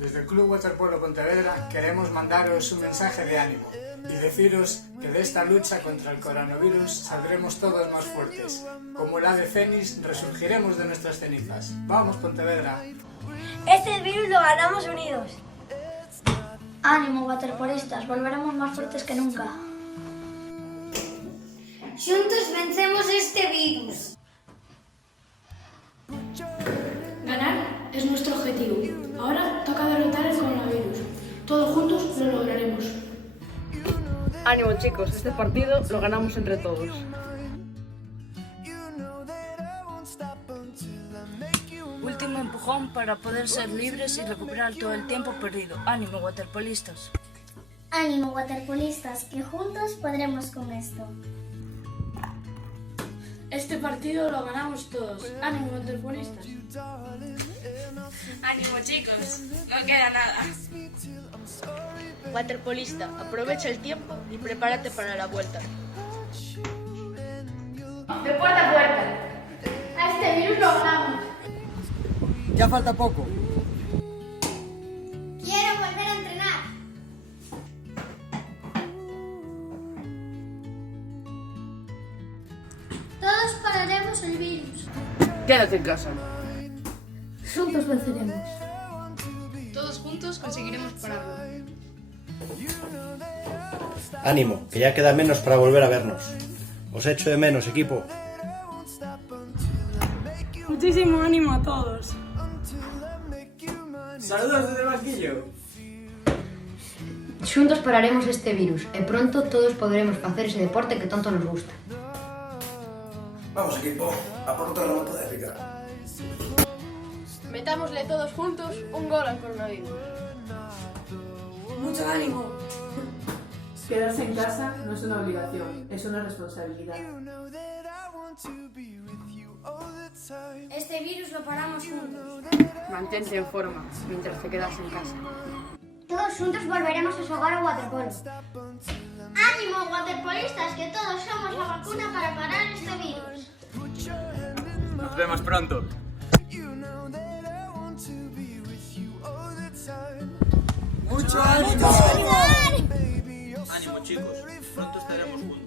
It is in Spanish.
Desde el Club Waterpolo Pontevedra queremos mandaros un mensaje de ánimo y deciros que de esta lucha contra el coronavirus saldremos todos más fuertes. Como el ave fénix resurgiremos de nuestras cenizas. ¡Vamos, Pontevedra! Este virus lo ganamos unidos. Ánimo, waterpolistas, volveremos más fuertes que nunca. Juntos vencemos este virus. Ganar es nuestro objetivo. Ahora toca derrotar el coronavirus. Todos juntos lo lograremos. Ánimo, chicos, este partido lo ganamos entre todos. Último empujón para poder ser libres y recuperar todo el tiempo perdido. ¡Ánimo, waterpolistas! Ánimo, waterpolistas, que juntos podremos con esto. Este partido lo ganamos todos. ¡Ánimo, waterpolistas! ¡Ánimo, chicos! No queda nada. Waterpolista, aprovecha el tiempo y prepárate para la vuelta. De puerta a puerta. A este virus lo ganamos. Ya falta poco. Quiero volver a entrenar. Todos pararemos el virus. Quédate en casa. Juntos venceremos. Todos juntos conseguiremos pararlo. Ánimo, que ya queda menos para volver a vernos. Os echo de menos, equipo. Muchísimo ánimo a todos. Saludos desde el banquillo. Xuntos pararemos este virus e pronto todos poderemos facer ese deporte que tanto nos gusta. Vamos, equipo, a por otra remota épica. Metámosle todos juntos un gol al coronavirus. Mucho ánimo. Quedarse en casa no es una obligación, es una responsabilidad. Este virus lo paramos juntos. Mantente en forma mientras te quedas en casa. Todos juntos volveremos a jugar a waterpolo. Ánimo, waterpolistas, que todos somos la vacuna para parar este virus. Nos vemos pronto. ¡Mucho ánimo! ¡Ánimo, chicos! Pronto estaremos juntos.